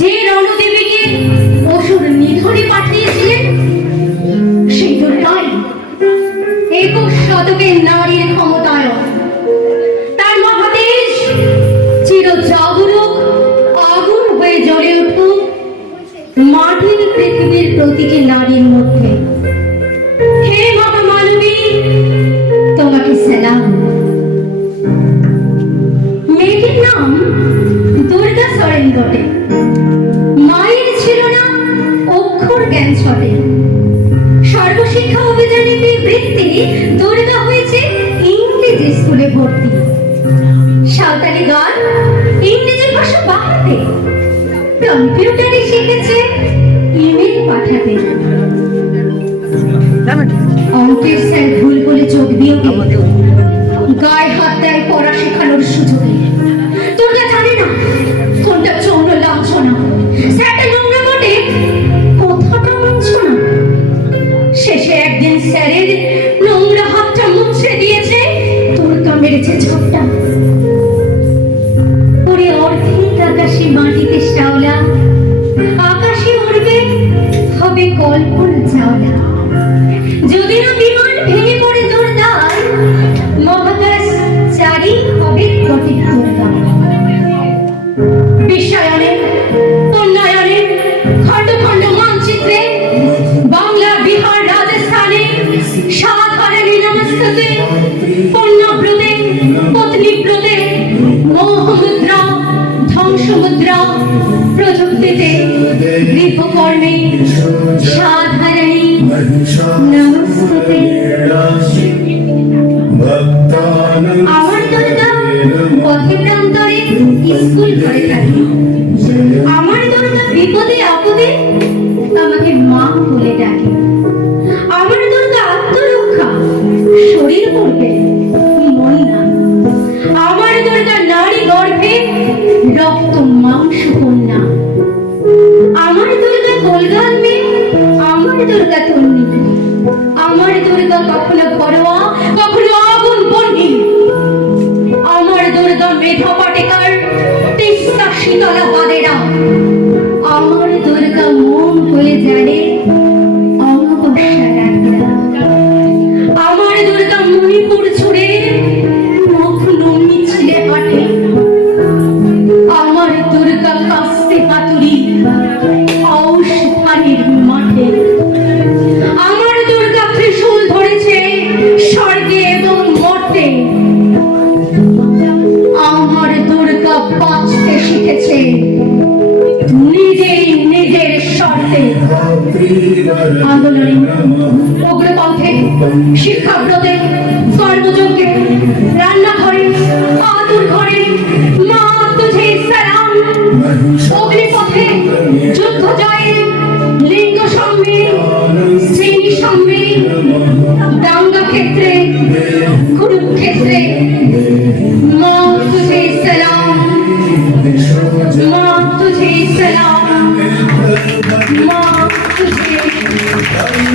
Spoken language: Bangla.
যে রণদেবীকে অসুর নিধনে পাঠিয়েছিলেন, সেই তো তাই। একুশ শতকে নারীর ক্ষমতায়ন। তার মহাদেশ চির জাগরুক, আগুন হয়ে জ্বলে উঠুক মাটির পৃথিবীর প্রতিটি নারীর মধ্যে। হে মহামানবী, তোমাকে সালাম। মেয়েটির নাম দুর্গা সরেন ঘটে মায়ের ছিল না, অক্ষর জ্ঞান ছড়ে সর্বশিক্ষা অভিযানে বৃত্তি দুর্গা হয়েছে, ইংরেজি স্কুলে ভর্তি। সাঁওতালি গান ইংরেজি ভাষা বাড়াতে কম্পিউটারে শিখেছে, ইমেল পাঠাতে। অঙ্কের স্যার ভুল বলে চোখ দিয়ে গায়ে হাত দেয় পড়া শেখানোর সুযোগে। ঝপটা ওরে অর্ধেক আকাশে মাটিতে শ্যাওলা আকাশে উড়বে হবে কল্পনা চাওলা। মোহমুদ্রা ধ্বংসমুদ্রা প্রযুক্তিতে গৃহকর্মে সাধারণী আমার দুর্গা বিপদে আপদে আমাকে মা বলে ডাকে। রক্ত মাংস কন্যা। আমার দুর্গা গোলগাল মেয়ে আমার দুর্গা তন্নি আমার দুর্গা কখনো ঘরোয়া, কখনো আগুন বন্যি আমার দুর্গা মেধা পাটেকার, তেস্তা শীতলা বাদেরা। আমার দুর্গা মন হয়ে জানে আন্দোলনে উগ্রপন্থে শিক্ষাব্রতে কর্মযজ্ঞে সালাম